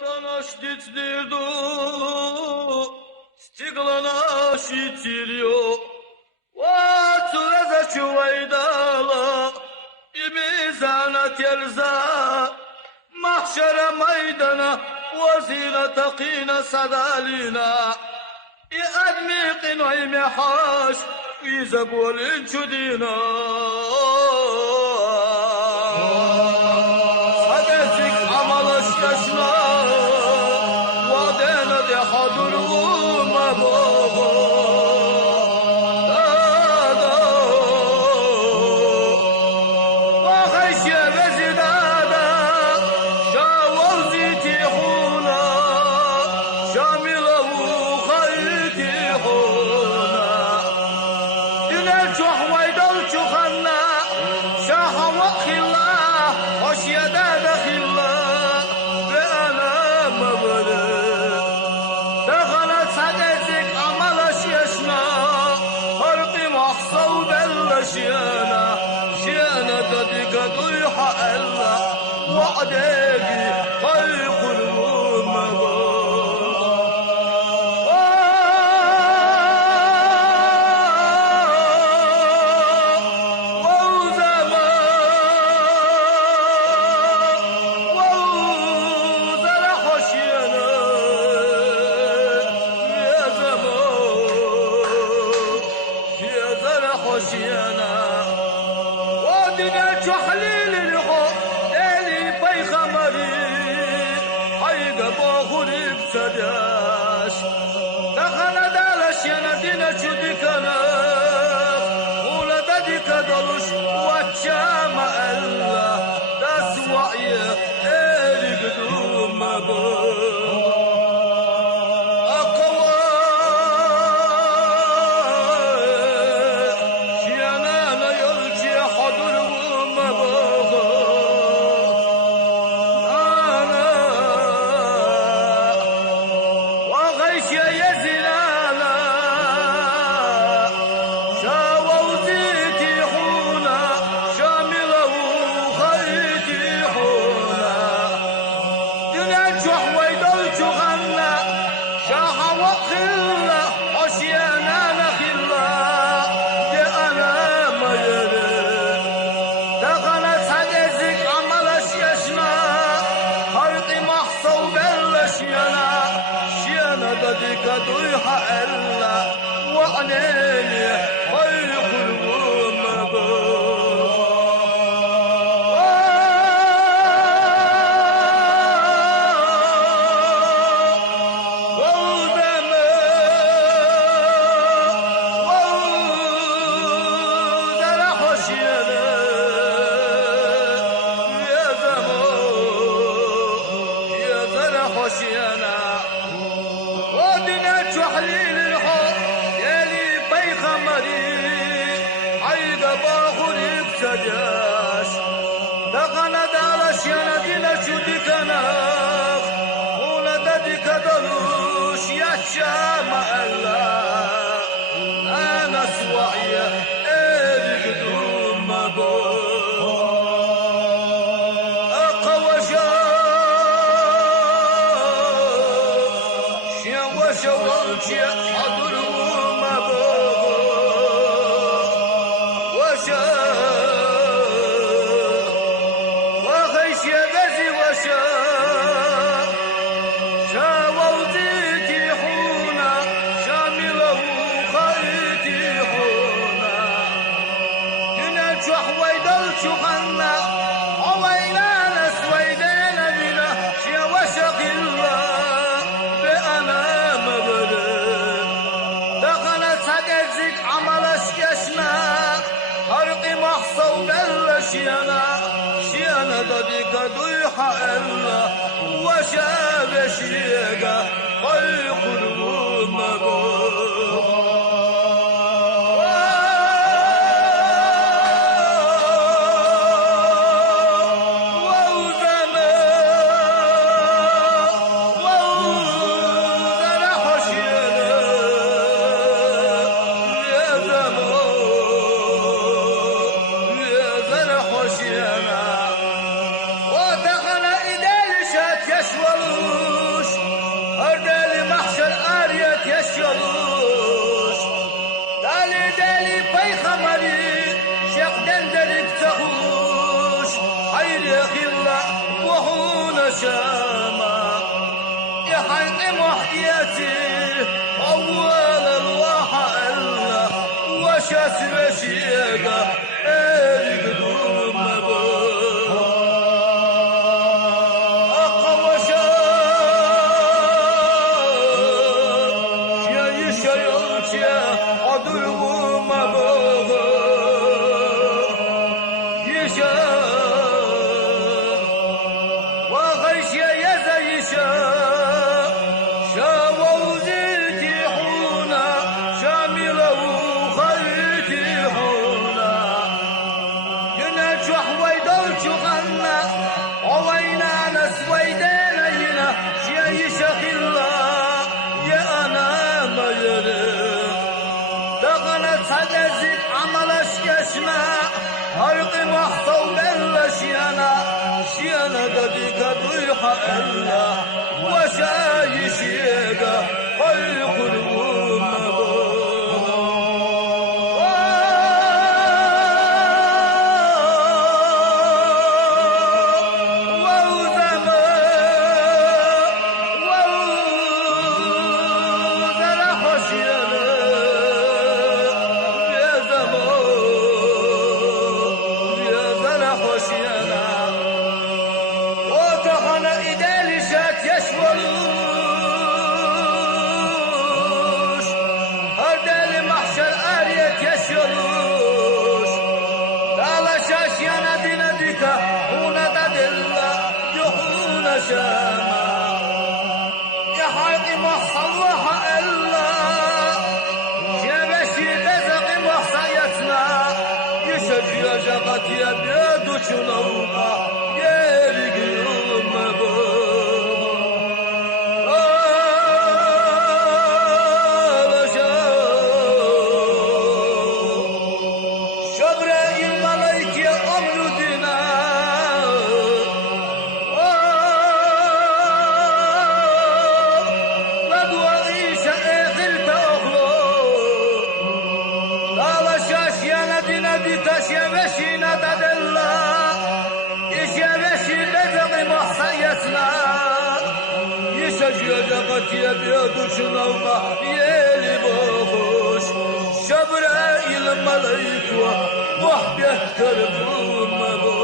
Tanıştırdı, stiglana şitiriyor. Vatırada çuvaydala, imizana telza, mahşere maydana, vazina takina sadalina. İadmi qinaymi haş, izabulin çudina. Sadecik amalaş yaşna, شيانا تدك ضيح الله وعدك طيق خشينا ودنا تحليل الحب ليلي في خمري حيق بوخري بسداش دخل دالش يندينا شدكنا ولددك دلش واتشام الله تسوعي إيري قدوم مقود دك ضيح الله وعنيني ضيق تحليل الحب يلي في خمري حيق باخري بسجاش دخل دالش يندينا شدكنا ولددك دلوش يا شام الله انا سوعية ايري قدوم شوالتي حضر ومبوغ وخيش يبزي شاوالتي تيحونا شامله خيتي حونا ينجح ويدل شخنا وويلانا سويدين بنا شوشق الله وشاما يا حق محياتي أول الواحة إلا وشاس بشيقة إلي قدوم مبو أقا وشاس يا يشيوت يا عدو مبو تلزق عملش يسمع حرق محصو بلا شيانا دديك ضيحة إلا وشايش يقى حرق الوم يا حيطي محصلها إلا يا بشي بزق محصيتنا يشجي جغت يا بيد شلوطة يا رقيوم شبرائيل ملايك يا أمر دينا بيتاش يا بشي ندد الله يا بشي بدغ محصيتنا يسجي دقت يا بيض شنوطة يلي بوخوش شبرائيل ملايك وحبه تربون مبوش